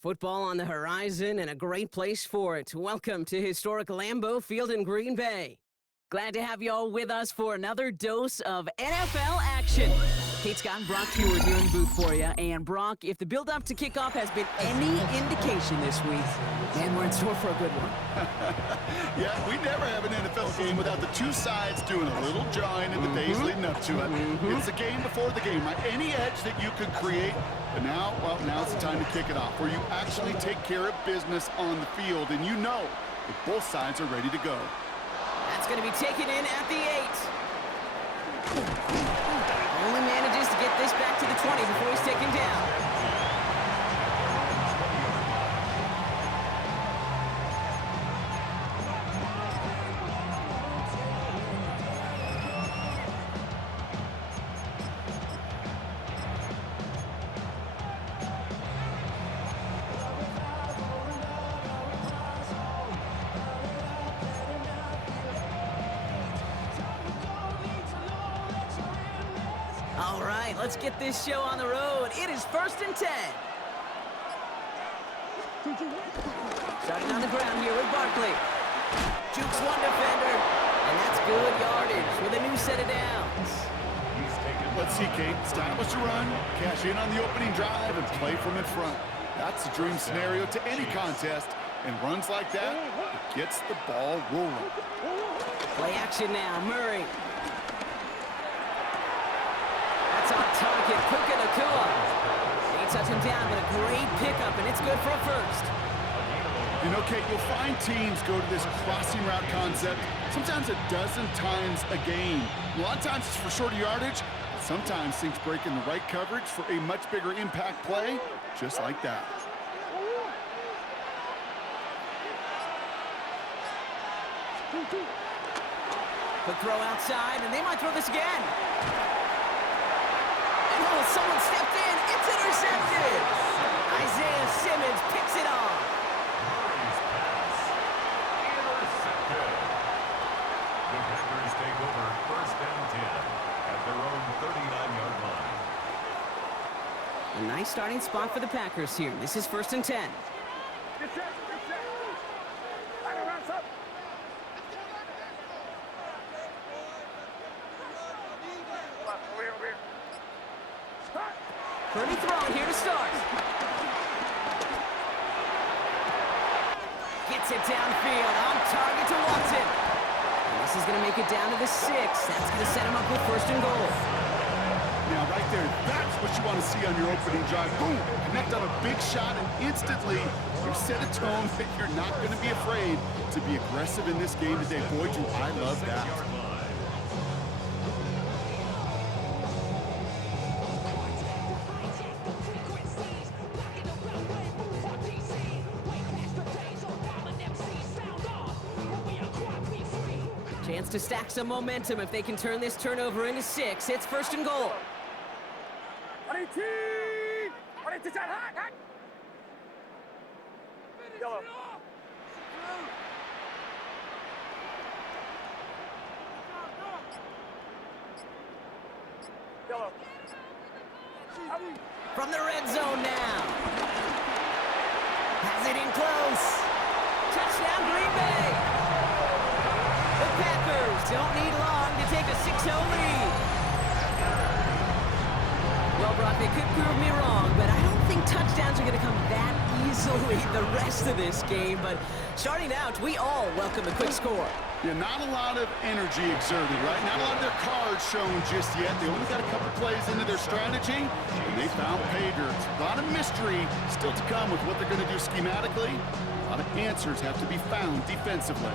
Football on the horizon and a great place for it. Welcome to historic Lambeau Field in Green Bay. Glad to have you all with us for another dose of NFL action. Kate Scott and Brock Heward here in the booth for you. And Brock, if the build-up to kickoff has been any indication this week, man, we're in store for a good one. Yeah, we never have an NFL game without the two sides doing a little jawing in the days leading up to it. It's the game before the game, right? Any edge that you could create. But now, well, now it's the time to kick it off, where you actually take care of business on the field, and you know that both sides are ready to go. That's going to be taken in at the 8. Only manages to get this back to the 20 before he's taken down. All right, let's get this show on the road. It is 1st and 10. Starting on the ground here with Barkley. Jukes one defender, and that's good yardage with a new set of downs. Let's see, Kate. Establish a run, cash in on the opening drive, and play from in front. That's the dream scenario to any contest, and runs like that, it gets the ball rolling. Play action now, Murray. On target, Puka Nacua. They touch him down, but a great pickup, and it's good for a first. You know, Kate, you'll find teams go to this crossing route concept sometimes a dozen times a game. A lot of times it's for shorter yardage, but sometimes things break in the right coverage for a much bigger impact play, just like that. Quick throw outside, and they might throw this again. Oh, someone stepped in. It's intercepted. Isaiah Simmons picks it off. Intercepted. The Packers take over 1st and 10 at their own 39-yard line. A nice starting spot for the Packers here. This is 1st and 10. Purdy throwing here to start. Gets it downfield, on target to Watson. And this is going to make it down to the 6. That's going to set him up with 1st and goal. Now, right there, that's what you want to see on your opening drive. Boom! Connect on a big shot, and instantly you set a tone that you're not going to be afraid to be aggressive in this game today. Boy, do I love that. Chance to stack some momentum if they can turn this turnover into 6. It's 1st and goal. Yellow. Yellow. From the red zone now. Has it in close. Touchdown Green Bay. The Packers don't need long to take a 6-0 lead. Well, Brock, they could prove me wrong, but I don't think touchdowns are going to come that easily the rest of this game. But starting out, we all welcome a quick score. Yeah, not a lot of energy exerted, right? Not a lot of their cards shown just yet. They only got a couple plays into their strategy, and they found pay dirt. A lot of mystery still to come with what they're going to do schematically. A lot of answers have to be found defensively.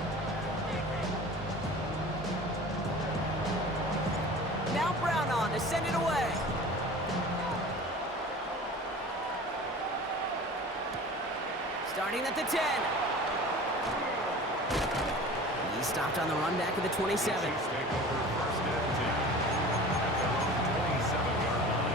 Now Brown on to send it away. Starting at the 10. He's stopped on the run back of the 27. Take over 1st and 10 at their own 27-yard line.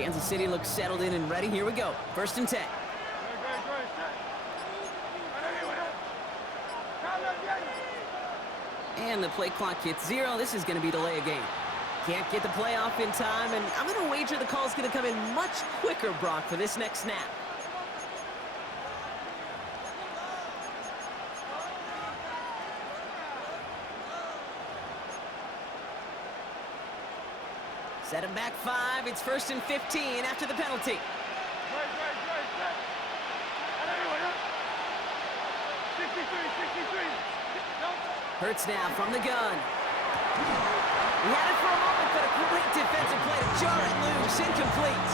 Kansas City looks settled in and ready. Here we go. 1st and 10. And the play clock hits 0. This is going to be delay a game. Can't get the play off in time, and I'm going to wager the call's going to come in much quicker, Brock, for this next snap. Set him back 5. It's 1st and 15 after the penalty. Hurts now from the gun. He had it for a moment, but a great defensive play to jar it loose. Incomplete.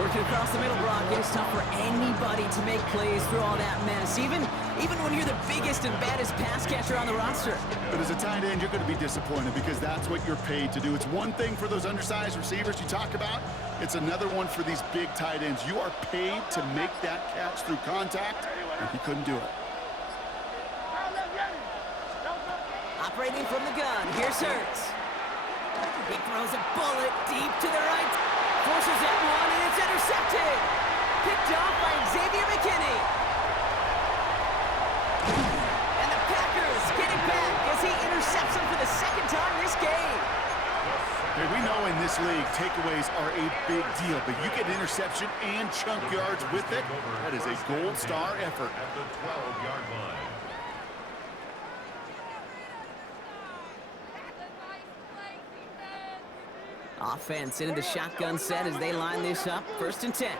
Working across the middle, Brock. It is tough for anybody to make plays through all that mess, even when you're the biggest and baddest pass catcher on the roster. But as a tight end, you're going to be disappointed because that's what you're paid to do. It's one thing for those undersized receivers you talk about. It's another one for these big tight ends. You are paid to make that catch through contact, and he couldn't do it. Operating from the gun, here's Hurts. He throws a bullet deep to the right. Forces that one, and it's intercepted. Picked off by Xavier McKinney. And the Packers get it back as he intercepts him for the 2nd time this game. Hey, we know in this league, takeaways are a big deal, but you get interception and chunk yards with it. That is a gold star effort. At the 12-yard line. Offense into the shotgun set as they line this up. 1st and 10.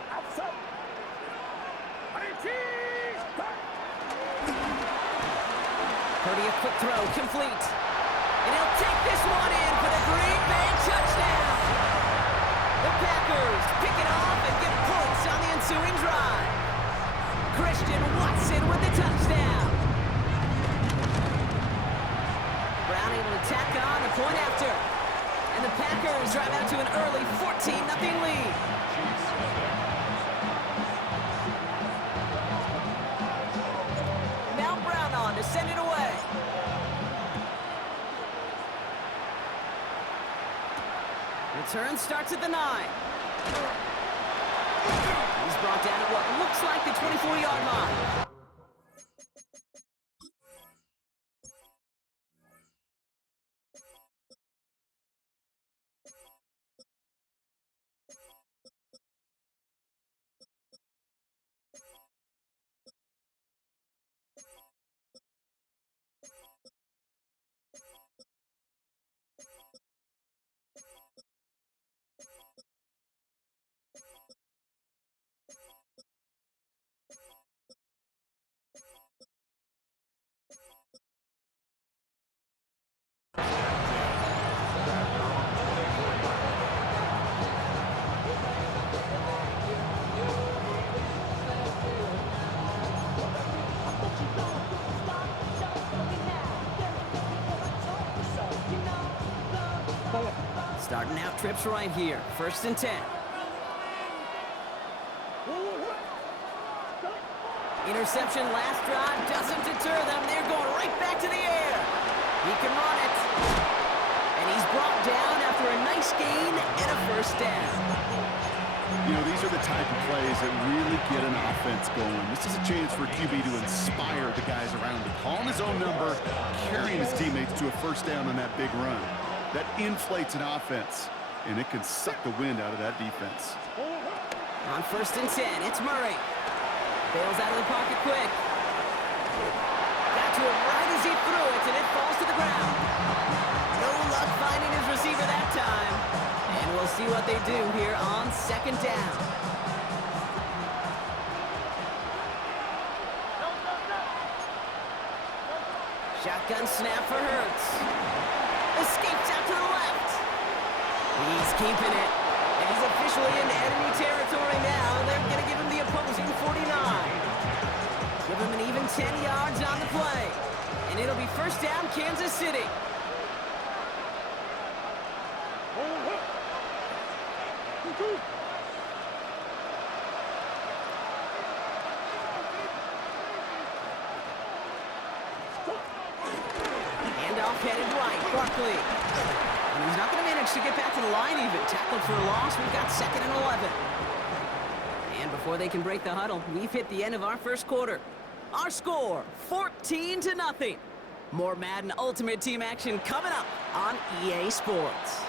Purdy, a quick throw, complete. And he'll take this one in for the Green Bay touchdown. The Packers pick it off and get points on the ensuing drive. Christian Watson with the touchdown. Brown able to tack on the point after. And the Packers drive out to an early 14-0 lead. Now Brown on to send it away. Return starts at the 9. He's brought down at what looks like the 24-yard line. Starting out trips right here. 1st and 10. Interception last drive doesn't deter them. They're going right back to the air. He can run it. And he's brought down after a nice gain and a 1st down. You know, these are the type of plays that really get an offense going. This is a chance for QB to inspire the guys around him. Calling his own number, carrying his teammates to a 1st down on that big run. That inflates an offense, and it can suck the wind out of that defense. On 1st and 10, it's Murray. Bails out of the pocket quick. Got to him right as he threw it, and it falls to the ground. No luck finding his receiver that time. And we'll see what they do here on 2nd down. Shotgun snap for Hurts. Escapes out to the left. He's keeping it. And he's officially into enemy territory now. They're going to give him the opposing 49. Give him an even 10 yards on the play. And it'll be 1st down, Kansas City. Handoff headed right. Barkley. And he's not going to manage to get back to the line even. Tackled for a loss. We've got 2nd and 11. And before they can break the huddle, we've hit the end of our first quarter. Our score, 14-0. More Madden Ultimate Team action coming up on EA Sports.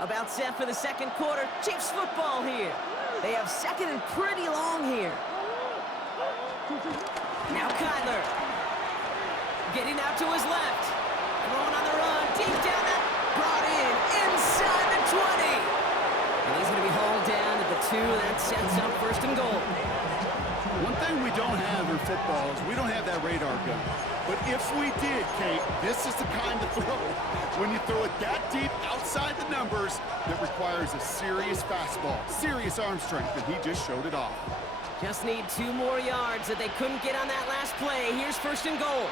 About set for the second quarter. Chiefs football here. They have 2nd and pretty long here. Now Kyler. Getting out to his left. Throwing on the run. Deep down that. Brought in. Inside the 20. And he's going to be hauled down at the 2. That sets up 1st and goal. One thing we don't have in football is we don't have that radar gun. But if we did, Kate, this is the kind of throw, when you throw it that deep outside the numbers, that requires a serious fastball, serious arm strength, and he just showed it off. Just need 2 more yards that they couldn't get on that last play. Here's 1st and goal.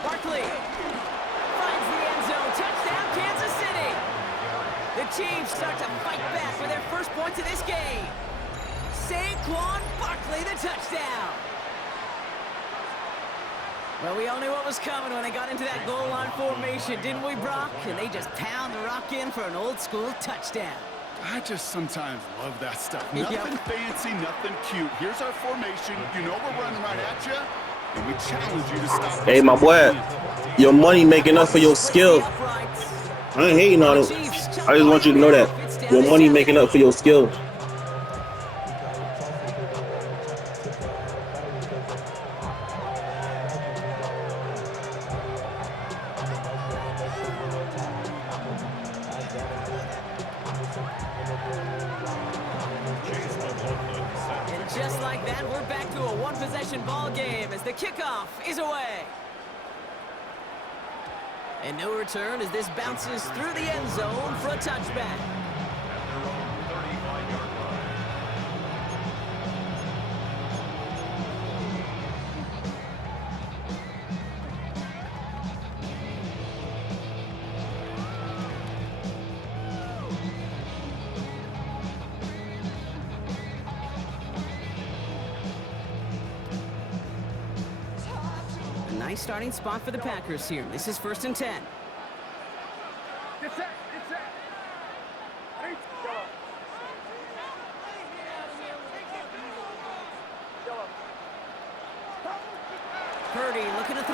Barkley finds the end zone. Touchdown, Kansas City. The Chiefs start to fight back for their first points of this game. Saquon Barkley, the touchdown. Well, we all knew what was coming when they got into that goal line formation, didn't we, Brock? And they just pound the rock in for an old-school touchdown. I just sometimes love that stuff. Nothing fancy, nothing cute. Here's our formation. You know we're running right at you, and we challenge you to stop. Hey, my boy, your money making up for your skill. I ain't hating on it. I just want you to know that your money making up for your skill. And just like that, we're back to a one-possession ball game as the kickoff is away. And no return as this bounces through the end zone for a touchback. A nice starting spot for the Packers here. This is 1st and 10. Purdy looking to throw.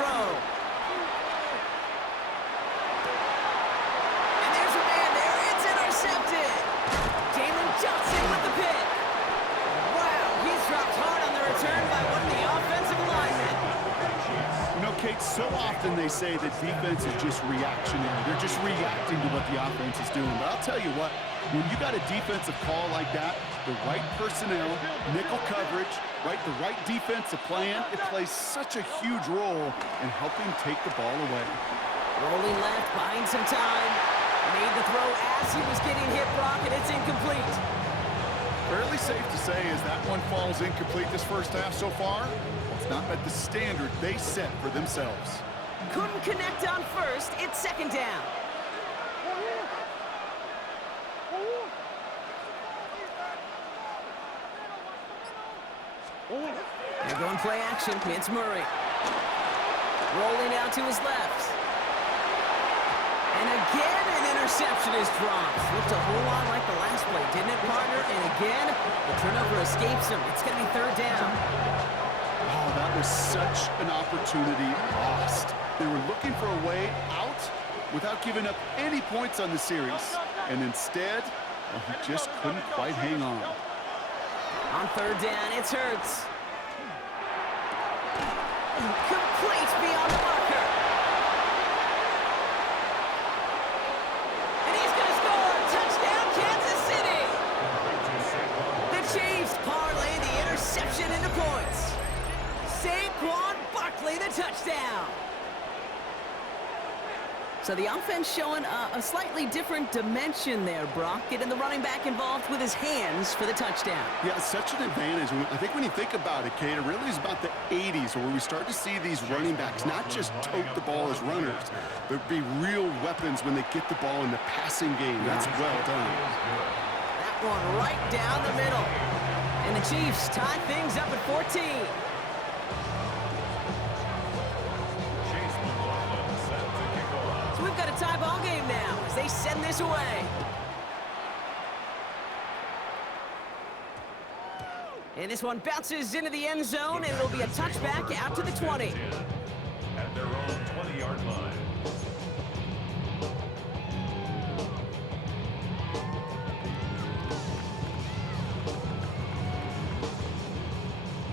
And there's a man there. It's intercepted. Jalen Johnson with the pick. Wow, he's dropped hard on the return by one of the offensive linemen. You know, Kate, so often they say that defense is just reactionary. They're just reacting to what the offense is doing. But I'll tell you what, when you got a defensive call like that, the right personnel, nickel coverage, the right defensive plan, it plays such a huge role in helping take the ball away. Rolling left, buying some time. Made the throw as he was getting hit, Brock, and it's incomplete. Fairly safe to say as that one falls incomplete this first half so far. It's not met the standard they set for themselves. Couldn't connect on first. It's 2nd down. They're going play action. It's Murray. Rolling out to his left. And again, an interception is dropped. Looked a whole lot like the last play, didn't it, partner? And again, the turnover escapes him. It's going to be 3rd down. Oh, that was such an opportunity lost. They were looking for a way out without giving up any points on the series. And instead, well, he just couldn't quite hang on. On 3rd down, it's Hurts. Complete beyond the marker. And he's going to score. Touchdown, Kansas City. The Chiefs parlay the interception into points. Saquon Barkley, the touchdown. So the offense showing a slightly different dimension there, Brock, getting the running back involved with his hands for the touchdown. Yeah, such an advantage. I think when you think about it, Kate, it really is about the 80s where we start to see these running backs not just tote the ball as runners, but be real weapons when they get the ball in the passing game. That's well done. That one right down the middle. And the Chiefs tie things up at 14. So we've got a tie ball game now as they send this away. And this one bounces into the end zone, and it'll be a touchback out to the 20. At their own 20-yard line.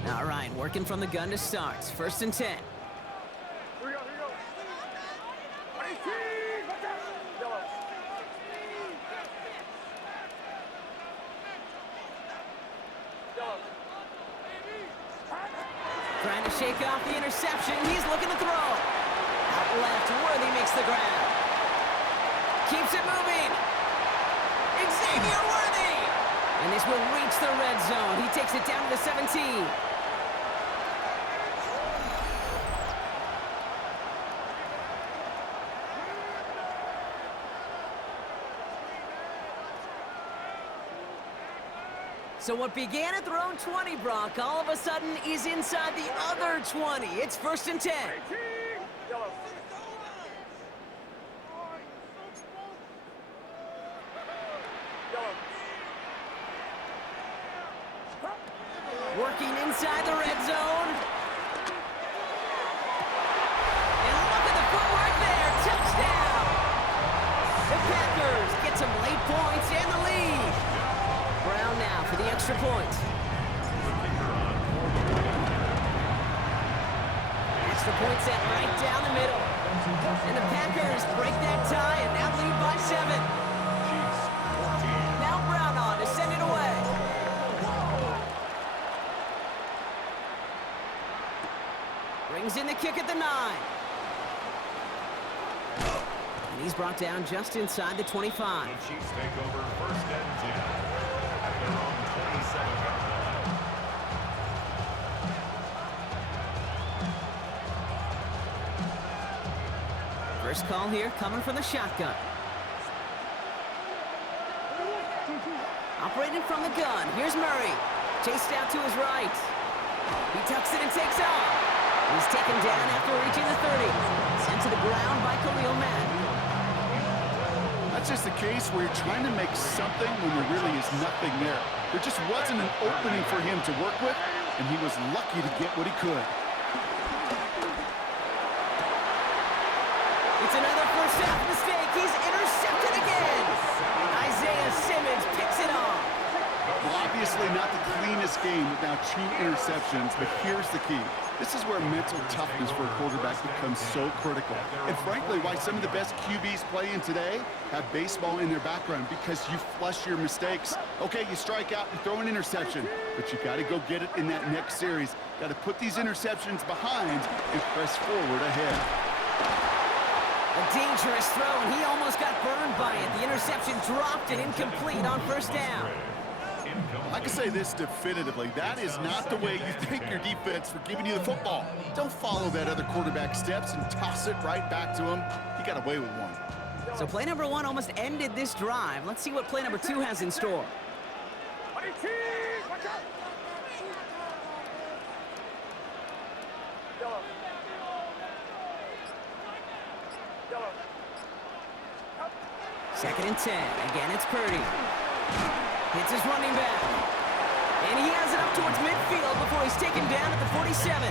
All right, working from the gun to start. 1st and 10. Trying to shake off the interception. He's looking to throw. Out left, Worthy makes the grab. Keeps it moving. Xavier Worthy! And this will reach the red zone. He takes it down to the 17. So what began at their own 20, Brock, all of a sudden is inside the other 20. It's 1st and 10. Working inside the red zone. And look at the footwork there. Touchdown! The Packers get some late points and the lead. Brown now for the extra point. Extra point set right down the middle. And the Packers break that tie and now lead by 7. Now Brown on to send it away. Brings in the kick at the 9. And he's brought down just inside the 25. The Chiefs take over 1st and 10 at their own 27-yard line. First call here coming from the shotgun. Operating from the gun. Here's Murray. Chased out to his right. He tucks it and takes off. He's taken down after reaching the 30. Sent to the ground by Khalil Mack. That's just a case where you're trying to make something when there really is nothing there. There just wasn't an opening for him to work with, and he was lucky to get what he could. It's another first half mistake. He's intercepted again. Isaiah Simmons picks it off. Well, obviously not the cleanest game with now 2 interceptions, but here's the key. This is where mental toughness for a quarterback becomes so critical. And frankly, why some of the best QBs playing today have baseball in their background, because you flush your mistakes. Okay, you strike out, you throw an interception, but you got to go get it in that next series. Got to put these interceptions behind and press forward ahead. A dangerous throw, and he almost got burned by it. The interception dropped and incomplete on 1st down. I can say this definitively. That is not the way you thank your defense for giving you the football. Don't follow that other quarterback's steps and toss it right back to him. He got away with one. So play number 1 almost ended this drive. Let's see what play number 2 has in store. Second and 10. Again, it's Purdy. Hits his running back. And he has it up towards midfield before he's taken down at the 47.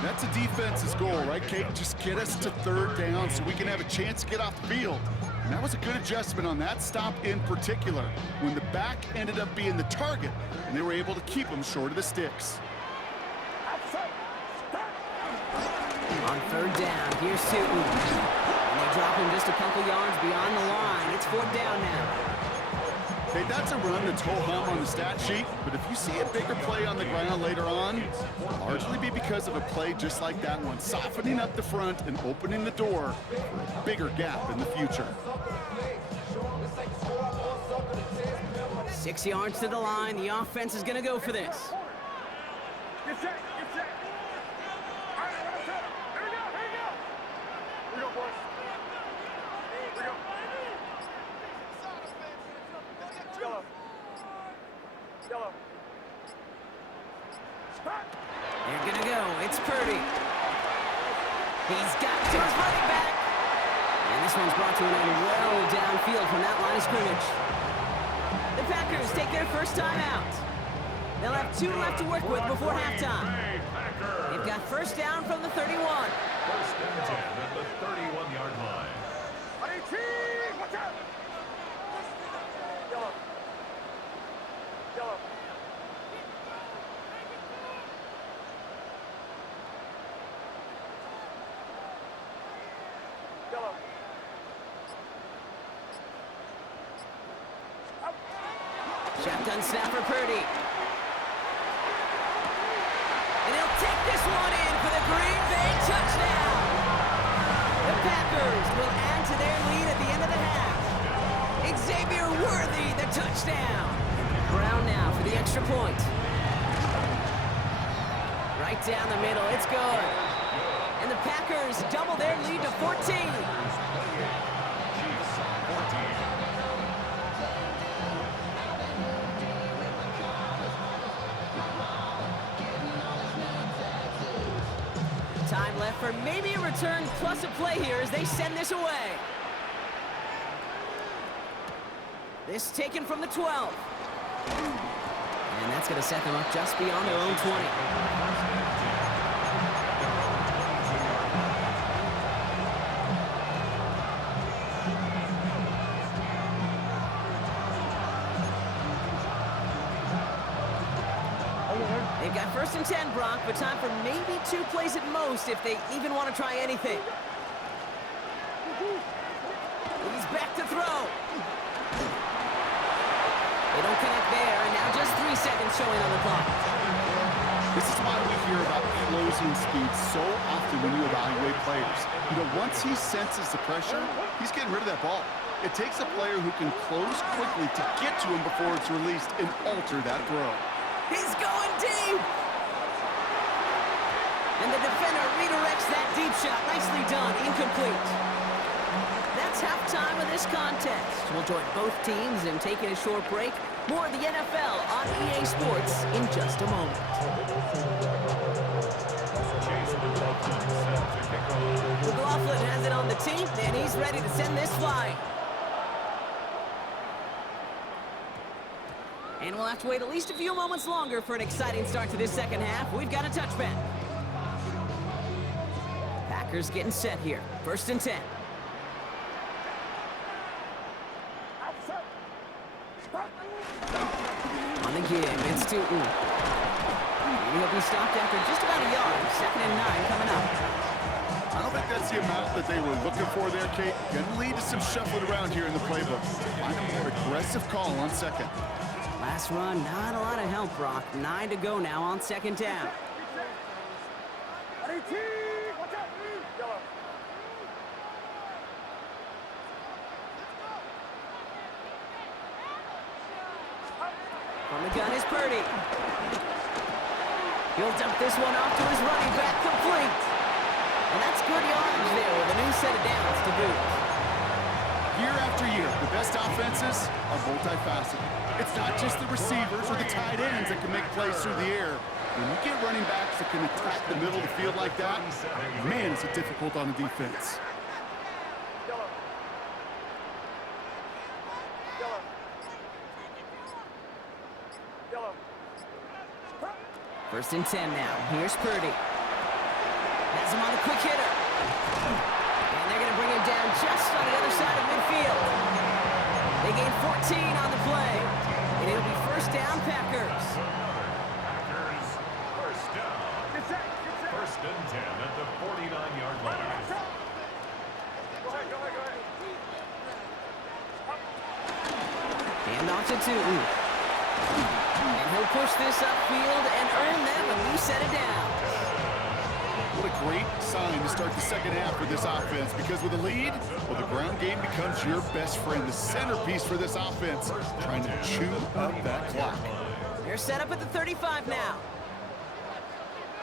That's a defense's goal, right, Kate? Just get us to 3rd down so we can have a chance to get off the field. And that was a good adjustment on that stop in particular, when the back ended up being the target, and they were able to keep him short of the sticks. On 3rd down, here's Sutton. And they drop him just a couple yards beyond the line. It's 4th down now. Hey, that's a run that's ho-hum on the stat sheet, but if you see a bigger play on the ground later on, largely be because because of a play just like that one, softening up the front and opening the door for a bigger gap in the future. 6 yards to the line. The offense is going to go for this. Get set, get set. All right, let's go. Here we go, here we go. Here we go, boys. Here we go. Yellow. Yellow. They're going to go. It's Purdy. He's got to his running back. And this one's brought to an end well downfield from that line of scrimmage. The Packers take their first time out. They'll have 2 left to work with before halftime. They've got first down from the 31. First and 10 at the 31-yard line. Watch out! Yellow. Yellow. Yellow. Shotgun snap for Purdy. And he'll take this one in for the Green Bay touchdown. The Packers will add to their lead at the end of the half. Xavier Worthy, the touchdown. Brown now for the extra point. Right down the middle, it's good. And the Packers double their lead to 14. Chiefs 14. Time left for maybe a return plus a play here as they send this away. This taken from the 12. And that's going to set them up just beyond their own 20. They've got first and 10, Brock, but time for maybe 2 plays at most if they even want to try anything. He's back to throw. They don't connect there, and now just 3 seconds showing on the clock. This is why we hear about closing speed so often when you evaluate players. You know, once he senses the pressure, he's getting rid of that ball. It takes a player who can close quickly to get to him before it's released and alter that throw. He's going deep! And the defender redirects that deep shot. Nicely done. Incomplete. That's halftime of this contest. We'll join both teams in taking a short break. More of the NFL on EA Sports in just a moment. Chase McLaughlin set to kick off. McLaughlin has it on the tee, and he's ready to send this flying. And we'll have to wait at least a few moments longer for an exciting start to this second half. We've got a touchback. Packers getting set here. First and 10. On the give, it's Tootin. He'll be stopped after just about a yard. Second and 9 coming up. I don't think that's the amount that they were looking for there, Kate. Gonna lead to some shuffling around here in the playbook. Find a more aggressive call on second. Last run, not a lot of help, Brock. 9 to go now on second down. From the gun is Purdy. He'll dump this one off to his running back, complete. And that's good yardage there with a new set of downs to boot. Year after year, the best offenses are multifaceted. It's not just the receivers or the tight ends that can make plays through the air. When you get running backs that can attack the middle of the field like that, man, is it difficult on the defense. First and 10 now. Here's Purdy. Has him on the quick hitter. And they're going to bring him down just on the other side of midfield. They gain 14 on the play. And it'll be first down, Packers. Packers, first down. First and 10 at the 49-yard line. Hand off to Tootin. And he'll push this upfield and earn them a new set of downs. great sign to start the second half for this offense, because with a lead, well, the ground game becomes your best friend, the centerpiece for this offense, trying to chew up that clock. They're set up at the 35 now.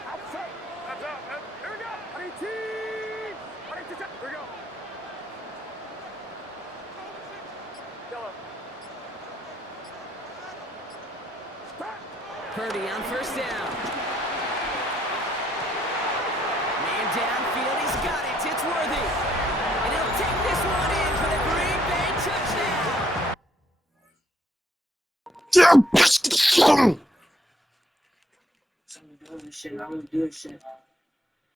Outside. That's up. Here we go. 18. 22. Here we go. Yellow. Back. Purdy on first down. Man downfield, he's got it. It's worthy. And he'll take this one in for the Green Bay touchdown. Yeah.